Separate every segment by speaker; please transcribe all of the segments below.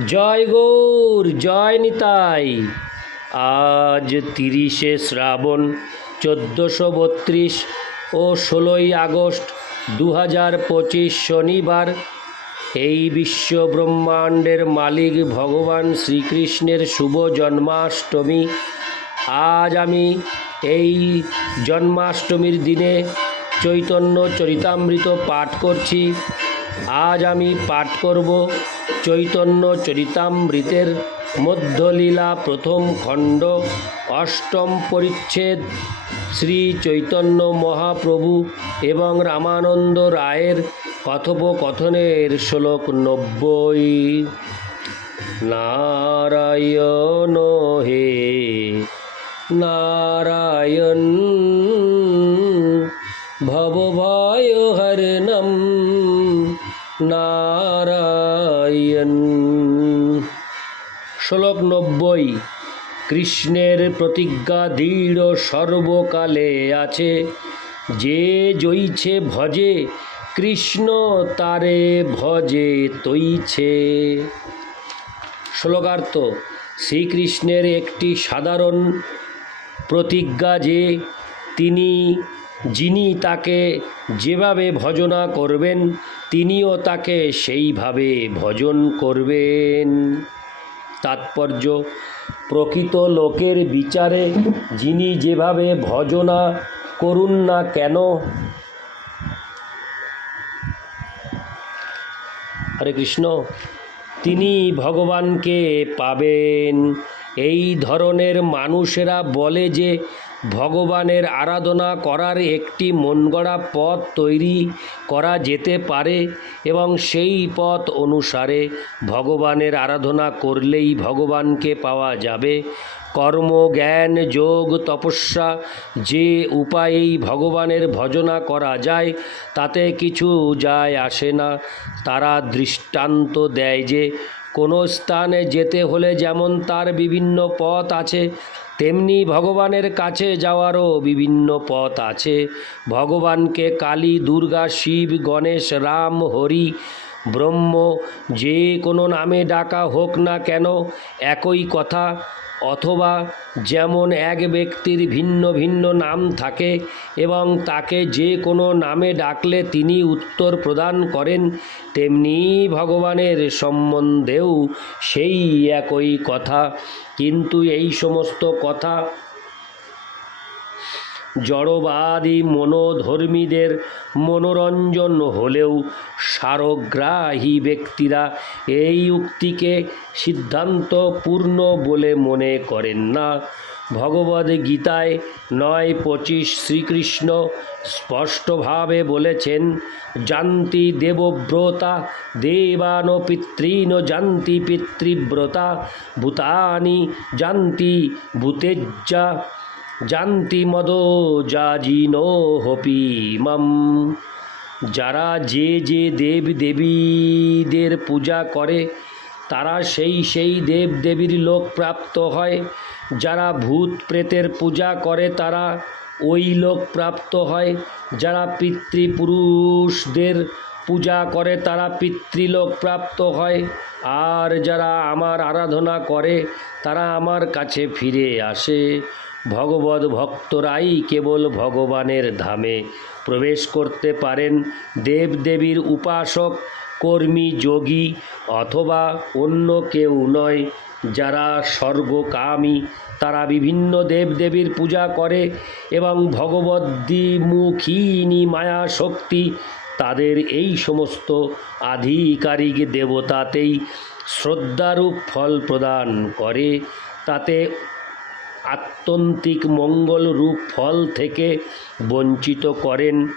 Speaker 1: জয় গৌর, জয় নিতাই। আজ তিরিশে শ্রাবণ, চোদ্দোশো বত্রিশ ও ষোলোই আগস্ট দু হাজার পঁচিশ শনিবার। এই বিশ্ব ব্রহ্মাণ্ডের মালিক ভগবান শ্রীকৃষ্ণের শুভ জন্মাষ্টমী। আজ আমি এই জন্মাষ্টমীর দিনে চৈতন্য চরিতামৃত পাঠ করছি। আজ আমি পাঠ করব চৈতন্য চরিতামৃতের মধ্যলীলা প্রথম খণ্ড, অষ্টম পরিচ্ছেদ, শ্রী চৈতন্য মহাপ্রভু এবং রামানন্দ রায়ের কথোপকথনের শ্লোক নব্বই। নারায়ণ হে নারায়ণ ভবভয় শ্লোক নব্বই কৃষ্ণের প্রতিজ্ঞা দৃঢ় সর্বকালে আছে। যে জইছে ভজে, কৃষ্ণ তারে ভজে তৈছে। শ্লোকার্থ, শ্রীকৃষ্ণের একটি সাধারণ প্রতিজ্ঞা যে, তিনি, যিনি তাকে যেভাবে ভজনা করবেন, তিনিও তাকে সেইভাবে ভজন করবেন। তাৎপর্য। প্রকৃত লোকের বিচারে যিনি যেভাবে ভজনা করুন না কেন। হরে কৃষ্ণ, তিনি ভগবানকে পাবেন। এই ধরনের মানুষেরা বলে যে ভগবানের আরাধনা করার একটি মনগড়া পথ তৈরি করা যেতে পারে এবং সেই পথ অনুসারে ভগবানের আরাধনা করলেই ভগবানকে পাওয়া যাবে। কর্ম, জ্ঞান, যোগ, তপস্যা যে উপায়েই ভগবানের ভজনা করা যায়, তাতে কিছু যায় আসে না। তারা দৃষ্টান্ত দেয় যে কোনো স্থানে যেতে হলে যেমন তার বিভিন্ন পথ আছে তেমনি ভগবানের কাছে যাওয়ারও বিভিন্ন পথ আছে। ভগবানকে কালী দুর্গা শিব গণেশ রাম হরি ব্রহ্ম, যে কোনো নামে ডাকা হোক না কেন, একই কথা, অথবা যেমন এক ব্যক্তির ভিন্ন ভিন্ন নাম থাকে এবং তাকে যে কোনো নামে ডাকলে তিনি উত্তর প্রদান করেন, তেমনি ভগবানের সম্বন্ধেও সেই একই কথা। কিন্তু এই সমস্ত কথা জড়বাদী মনোধর্মীদের মনোরঞ্জন হলেও সারগ্রাহী ব্যক্তিরা এই উক্তিকে সিদ্ধান্তপূর্ণ বলে মনে করেন না। ভগবদ গীতায় নয় পঁচিশ শ্রীকৃষ্ণ স্পষ্টভাবে বলেছেন, জান্তি দেবব্রতা, দেবান পিতৃন জান্তি পিতৃব্রতা, ভূতানি জান্তি ভূতেজ্জা জান্তি মদ যাজিনো হপি মাম। যারা যে যে দেব দেবীদের পূজা করে, তারা সেই সেই দেব দেবীর লোক প্রাপ্ত হয়। যারা ভূত প্রেতের পূজা করে, তারা ওই লোক প্রাপ্ত হয়। যারা পিতৃপুরুষদের পূজা করে, তারা পিতৃলোক প্রাপ্ত হয়। আর যারা আমার আরাধনা করে, তারা আমার কাছে ফিরে আসে। ভগবত ভক্তরাই কেবল ভগবানের ধামে প্রবেশ করতে পারেন। দেবদেবীর উপাসক, কর্মী, যোগী অথবা অন্য কেউ নয়। যারা স্বর্গকামী, তারা বিভিন্ন দেবদেবীর পূজা করে এবং ভগবদ্দিমুখিনী মায়া শক্তি তাদের এই সমস্ত আধিকারিক দেবতাতেই শ্রদ্ধারূপ ফল প্রদান করে। তাতে আত্যন্তিক মঙ্গল রূপ ফল থেকে বঞ্চিত করেন।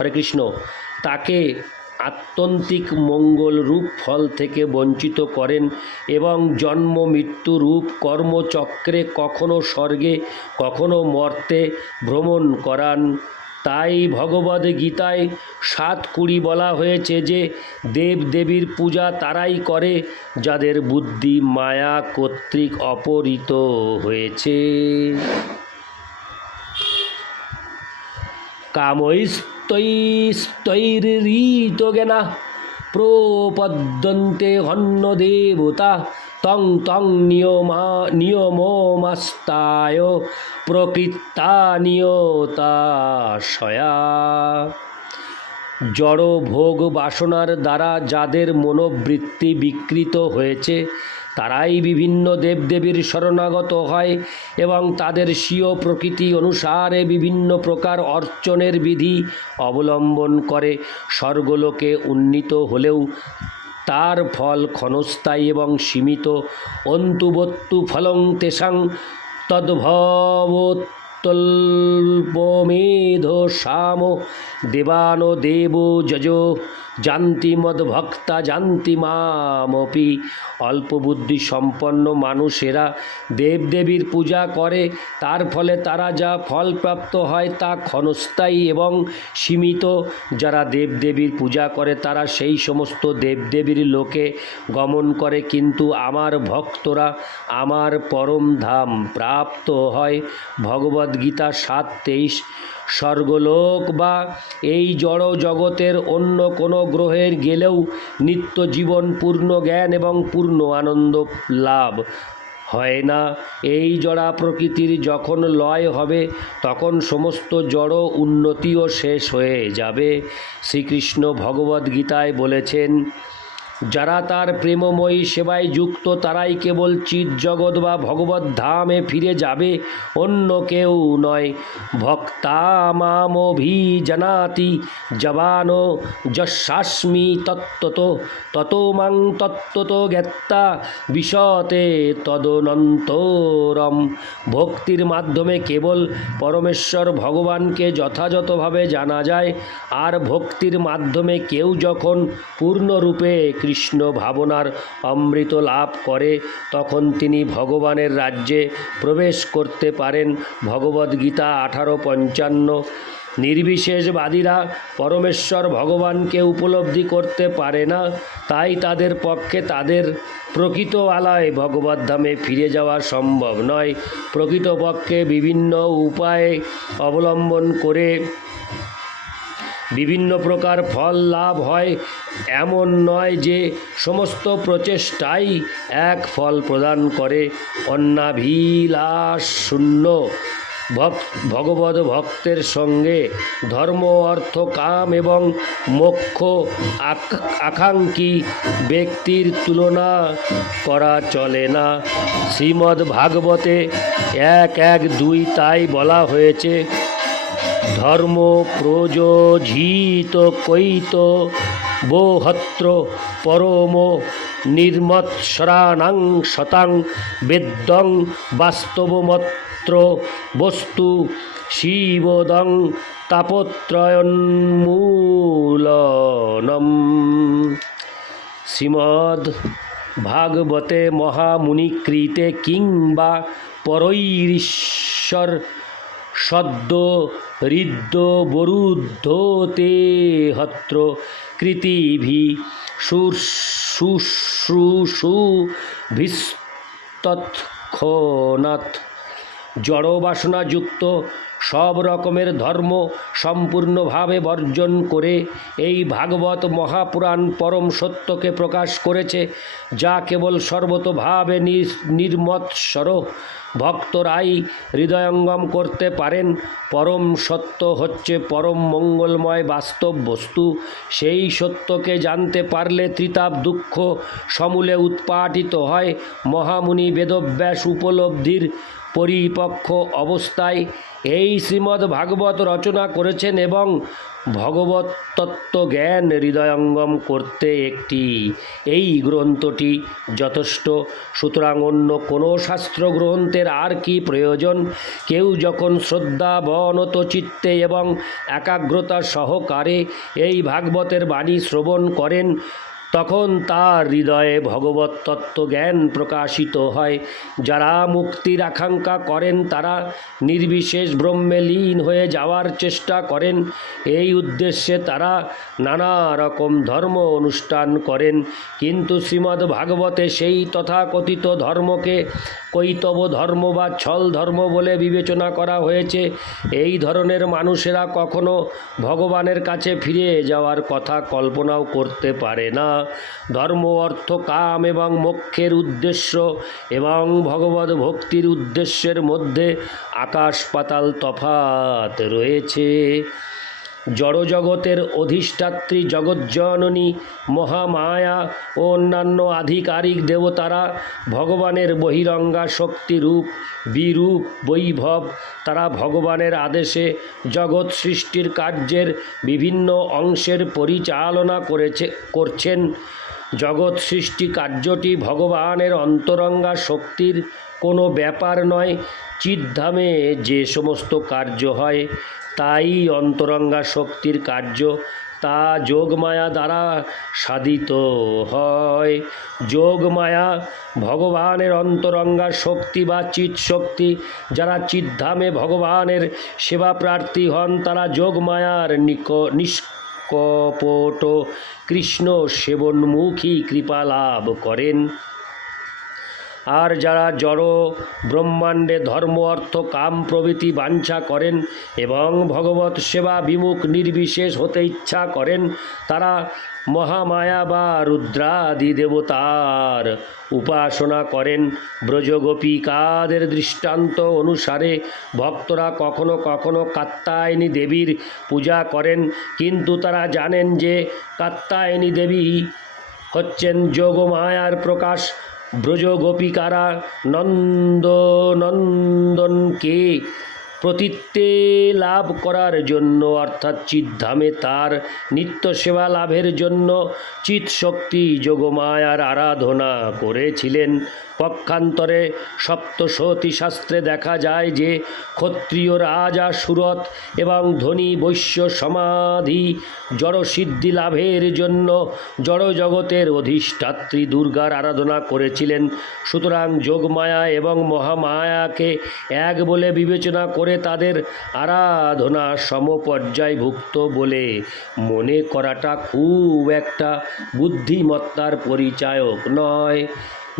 Speaker 1: হরে কৃষ্ণ। তাকে আত্যন্তিক মঙ্গল রূপ ফল থেকে বঞ্চিত করেন এবং জন্ম, মৃত্যু রূপ কর্মচক্রে কখনো স্বর্গে, কখনো মর্তে ভ্রমণ করান। তাই ভগবদ গীতায় সাত কুড়ি বলা হয়েছে যে, দেব দেবীর পূজা তারাই করে যাদের বুদ্ধি মায়া কর্তৃক অপহৃত হয়েছে। কামৈস্তৈস্তৈরীত জ্ঞানা প্রপদ্যন্তে হন্য দেবতা তং তং নিয়মা নিয়মমাস্তায় প্রকৃতা নিয়তাশয়া জড় ভোগ বাসনার দ্বারা যাদের মনোবৃত্তি বিকৃত হয়েছে, তারাই বিভিন্ন দেবদেবীর শরণাগত হয় এবং তাদের স্বীয় প্রকৃতি অনুসারে বিভিন্ন প্রকার অর্চনের বিধি অবলম্বন করে। স্বর্গলোকে উন্নীত হলেও তার ফল ক্ষণস্থায়ী এবং সীমিত। অন্তুবত্তু ফলং তেষাং তদ্ভবতল্পমেধ সাম দেবানো দেব যজ, জান্তি মদ্ভক্তা জান্তি মামপি। অল্প বুদ্ধি সম্পন্ন মানুষেরা দেবদেবীর পূজা করে, তার ফলে তারা যা ফল প্রাপ্ত হয় তা ক্ষণস্থায়ী এবং সীমিত। যারা দেবদেবীর পূজা করে, তারা সেই সমস্ত দেবদেবীর লোকে গমন করে। কিন্তু আমার ভক্তরা আমার পরম ধাম প্রাপ্ত হয়। ভগবদ্গীতা সাত তেইশ, স্বর্গলোক বা এই জড় জগতের অন্য কোনো গ্রহের গেলেও নিত্য জীবন পূর্ণ জ্ঞান এবং পূর্ণ আনন্দ লাভ হয় না। এই জড়া প্রকৃতির যখন লয় হবে, তখন সমস্ত জড় উন্নতিও শেষ হয়ে যাবে। শ্রীকৃষ্ণ ভগবদ্গীতায় বলেছেন যারা তার প্রেমময়ী সেবায় যুক্ত, তারাই কেবল চিৎ জগৎ বা ভগবত ধামে ফিরে যাবে, অন্য কেউ নয়। ভক্তা মামভি জানাতি জবানো যশাস্মি তত্ত্বত, তত মাং তত্ত্বত জ্ঞাত্তা বিশতে তদনন্তরম। ভক্তির মাধ্যমে কেবল পরমেশ্বর ভগবানকে যথাযথভাবে জানা যায়, আর ভক্তির মাধ্যমে কেউ যখন পূর্ণরূপে কৃষ্ণ ভাবনার অমৃত লাভ করে, তখন তিনি ভগবানের রাজ্যে প্রবেশ করতে পারেন ভগবদ্গীতা আঠারো পঞ্চান্ন। নির্বিশেষবাদীরা পরমেশ্বর ভগবানকে উপলব্ধি করতে পারে না, তাই তাদের পক্ষে তাদের প্রকৃত আলায় ভগবদ্ধামে ফিরে যাওয়া সম্ভব নয়। প্রকৃতপক্ষে বিভিন্ন উপায়ে অবলম্বন করে বিভিন্ন প্রকার ফল লাভ হয়। এমন নয় যে সমস্ত প্রচেষ্টাই এক ফল প্রদান করে। অন্নাভিলাষ শূন্য ভগবত ভক্তের সঙ্গে ধর্ম, অর্থ, কাম এবং মোক্ষ আক- আকাঙ্ক্ষী ব্যক্তির তুলনা করা চলে না। শ্রীমদ্ ভাগবতে এক এক দুই তাই বলা হয়েছে। ধর্ম প্রযোজিত কৈত বোহত্র পরম নির্মৎসরাণাং শতাং বেদ্যং বাস্তবমত্র বস্তু শিবদং তাপত্রয়ন্মূলনম। শ্রীমদ্ ভাগবতে মহামুনিকৃতে কিংবা পরৈশ্বর সদ্য হৃদ্য বরুদ্ধতে হত্র কৃতিভি শুশ্রূষু ভিস্তৎক্ষণাৎ জড়বাসনাযুক্ত সব রকমের ধর্ম সম্পূর্ণভাবে বর্জন করে এই ভাগবত মহাপুরাণ পরম সত্যকে প্রকাশ করেছে, যা কেবল সর্বতভাবে নির- নির্মৎসর। ভক্তরাই হৃদয়ঙ্গম করতে পারেন, পরম সত্য হচ্ছে পরম মঙ্গলময় বাস্তব বস্তু। সেই সত্যকে জানতে পারলে ত্রিতাপ দুঃখ সমূলে উৎপাটিত হয়। মহামুনি বেদব্যাস উপলব্ধির পরিপক্ষ অবস্থায় এই শ্রীমদ্ ভাগবত রচনা করেছেন এবং ভগবত তত্ত্ব জ্ঞান হৃদয়ঙ্গম করতে একটি, এই গ্রন্থটি যথেষ্ট। সুতরাং অন্য কোনো শাস্ত্র গ্রন্থের আর কি প্রয়োজন? কেউ যখন শ্রদ্ধা বনত চিত্তে এবং একাগ্রতা সহকারে এই ভাগবতের বাণী শ্রবণ করেন তখন তার হৃদয়ে ভগবত তত্ত্ব জ্ঞান প্রকাশিত হয়। যারা মুক্তির আকাঙ্ক্ষা করেন, তারা নির্বিশেষ ব্রহ্মে লীন হয়ে যাওয়ার চেষ্টা করেন। এই উদ্দেশ্যে তারা নানা রকম ধর্ম অনুষ্ঠান করেন। কিন্তু শ্রীমদ্ ভাগবতে সেই তথাকথিত ধর্মকে কৈতব ধর্ম বা ছল ধর্ম বলে বিবেচনা করা হয়েছে। এই ধরনের মানুষেরা কখনো ভগবানের কাছে ফিরে যাওয়ার কথা কল্পনাও করতে পারে না। ধর্ম অর্থ কাম এবং মোক্ষের উদ্দেশ্য এবং ভগবত ভক্তির উদ্দেশ্যের মধ্যে আকাশ পাতাল তফাত রয়েছে। জড়জগতের অধিষ্ঠাত্রী জগজ্জননী মহামায়া ও অন্যান্য আধিকারিক দেবতারা ভগবানের বহিরঙ্গা শক্তিরূপ বিরূপ, বৈভব, তারা ভগবানের আদেশে জগৎ সৃষ্টির কার্যের বিভিন্ন অংশের পরিচালনা করেছে, করছেন। জগৎ সৃষ্টি কার্যটি ভগবানের অন্তরঙ্গা শক্তির কোনো ব্যাপার নয়। চিদ্ধামে যে সমস্ত কার্য হয়, তাই অন্তরঙ্গা শক্তির কার্য, তা যোগমায়া দ্বারা সাধিত হয়। যোগমায়া ভগবানের অন্তরঙ্গা শক্তি বা চিৎ শক্তি, যারা চিদ্ধামে ভগবানের সেবা প্রার্থী হন, তারা যোগমায়ার নিক, নিষ্কপট, কৃষ্ণ সেবনমুখী কৃপা লাভ করেন। আর যারা জড় ব্রহ্মাণ্ডে ধর্ম, অর্থ, কাম, প্রভৃতি বাঞ্ছা করেন এবং ভগবত সেবা বিমুখ নির্বিশেষ হতে ইচ্ছা করেন, তারা মহামায়া বা রুদ্রাদি দেবতার উপাসনা করেন। ব্রজগোপিকাদের দৃষ্টান্ত অনুসারে ভক্তরা কখনো কখনো কাত্তায়নী দেবীর পূজা করেন, কিন্তু তারা জানেন যে কাত্তায়নী দেবী হচ্ছেন যোগমায়ার প্রকাশ। ব্রজ গোপিকারা নন্দ নন্দনকে প্রতীত্বে লাভ করার জন্য, অর্থাৎ চিদ্ধামে তার নিত্য সেবা লাভের জন্য চিৎ শক্তি যোগমায়ার আরাধনা করেছিলেন। পক্ষান্তরে সপ্তশতী শাস্ত্রে দেখা যায় যে, ক্ষত্রিয় রাজা সুরত এবং ধনী বৈশ্য সমাধি জড়সিদ্ধি লাভের জন্য জড়জগতের অধিষ্ঠাত্রী দুর্গার আরাধনা করেছিলেন। সুতরাং যোগমায়া এবং মহামায়াকে এক বলে বিবেচনা করে তাদের আরাধনা সমপর্যায়ভুক্ত বলে মনে করাটা খুব একটা বুদ্ধিমত্তার পরিচায়ক নয়।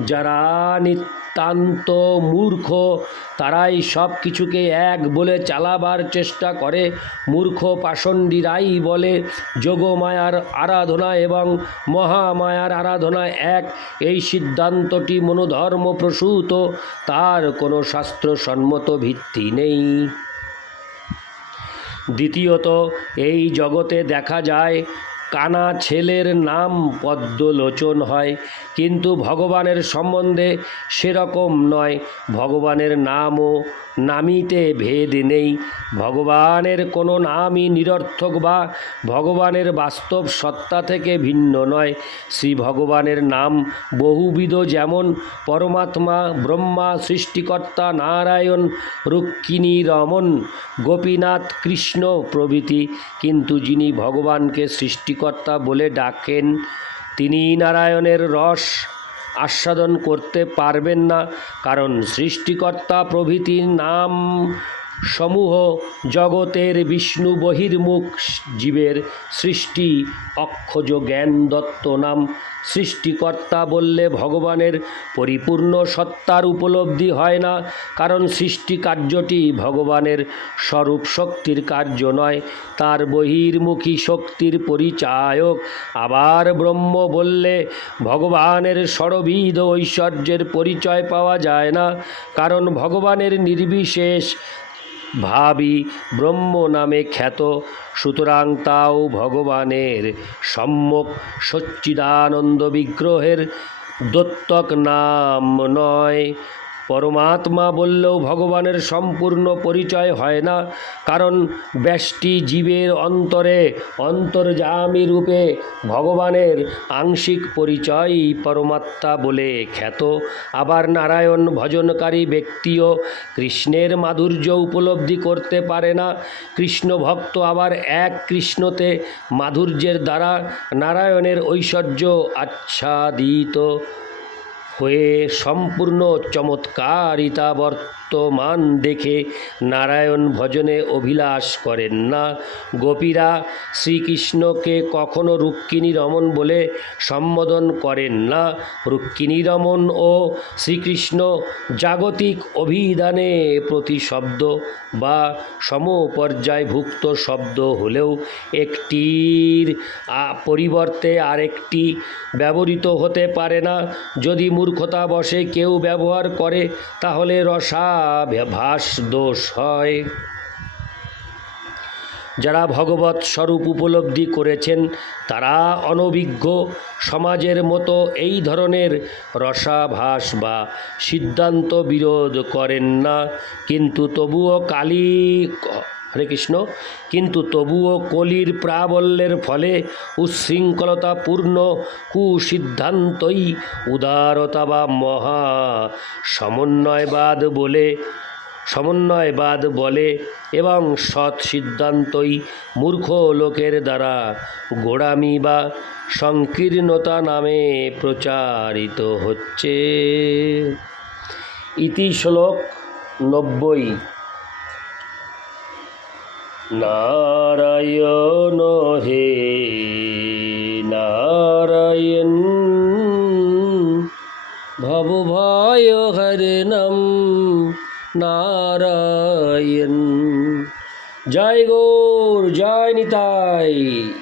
Speaker 1: যারা নিতান্ত মূর্খ, তারাই সব কিছুকে এক বলে চালাবার চেষ্টা করে। মূর্খ পাষণ্ডীরাই বলে, যোগমায়ার আরাধনা এবং মহামায়ার আরাধনা এক। এই সিদ্ধান্তটি মনোধর্ম প্রসূত, তার কোনো শাস্ত্রসম্মত ভিত্তি নেই। দ্বিতীয়ত, এই জগতে দেখা যায় কানা ছেলের নাম পদ্মলোচন হয়। কিন্তু ভগবানের সম্বন্ধে সেরকম নয়। ভগবানের নামও নামিতে ভেদ নেই। ভগবানের কোনো নামই নিরর্থক বা ভগবানের বাস্তব সত্তা থেকে ভিন্ন নয়। শ্রী ভগবানের নাম বহুবিধ যেমন পরমাত্মা, ব্রহ্মা, সৃষ্টিকর্তা, নারায়ণ, রুক্মিণী রমন গোপীনাথ, কৃষ্ণ প্রভৃতি। কিন্তু যিনি ভগবানকে সৃষ্টিকর্তা বলে ডাকেন তিনি নারায়ণের রস আস্বাদন করতে পারবেন না কারণ সৃষ্টিকর্তা প্রভৃতির নাম সমূহ জগতের বিষ্ণু বহির্মুখ জীবের সৃষ্টি, অক্ষজ জ্ঞান দত্ত নাম। সৃষ্টিকর্তা বললে ভগবানের পরিপূর্ণ সত্তার উপলব্ধি হয় না, কারণ সৃষ্টি কার্যটি ভগবানের স্বরূপ শক্তির কার্য নয়। তার বহির্মুখী শক্তির পরিচায়ক আবার ব্রহ্ম বললে ভগবানের সরবিধ ঐশ্বর্যের পরিচয় পাওয়া যায় না, কারণ ভগবানের নির্বিশেষ ভাবি ব্রহ্ম নামে খ্যাত সুতরাং তাও ভগবানের সম্যক সচ্চিদানন্দ বিগ্রহের দত্তক নাম নয়। পরমাত্মা বললেও ভগবানের সম্পূর্ণ পরিচয় হয় না, কারণ ব্যষ্টি জীবের অন্তরে অন্তর্যামী রূপে ভগবানের আংশিক পরিচয়ই পরমাত্মা বলে খ্যাত। আবার নারায়ণ ভজনকারী ব্যক্তিও কৃষ্ণের মাধুর্য উপলব্ধি করতে পারে না। কৃষ্ণ ভক্ত আবার এক কৃষ্ণতে মাধুর্যের দ্বারা নারায়ণের ঐশ্বর্য আচ্ছাদিত। হয়ে সম্পূর্ণ চমৎকারিতা বর্তমান দেখে নারায়ণ ভজনে অভিলাষ করেন না। গোপীরা শ্রীকৃষ্ণকে কখনো রুক্মিণী রমন বলে সম্বোধন করেন না। রুক্মিণী রমন ও শ্রীকৃষ্ণ জাগতিক অভিধানে প্রতিশব্দ বা সমপর্যায়ভুক্ত শব্দ হলেও একটির পরিবর্তে আরেকটি ব্যবহৃত হতে পারে না। যদি মূর্খতা বশে কেউ ব্যবহার করে, তাহলে রসাভাস দোষ হয় যারা ভগবত স্বরূপ উপলব্ধি করেছেন, তারা অনভিজ্ঞ সমাজের মতো এই ধরনের রসাভাস বা সিদ্ধান্ত বিরোধ করেন না। কিন্তু তবুও কালী হরে কৃষ্ণ কিন্তু তবুও কলির প্রাবল্যের ফলে উচ্ছৃঙ্খলতাপূর্ণ কুসিদ্ধান্তই উদারতা বা মহা। সমন্বয়বাদ বলে সমন্বয়বাদ বলে এবং সৎ সিদ্ধান্তই মূর্খ লোকের দ্বারা গোড়ামি বা সংকীর্ণতা নামে প্রচারিত হচ্ছে। ইতি শ্লোক নব্বই। নারায়ণ হে নারায়ণ। ভব ভয় নম নারায়ণ। জয় গৌর জয় নিতাই।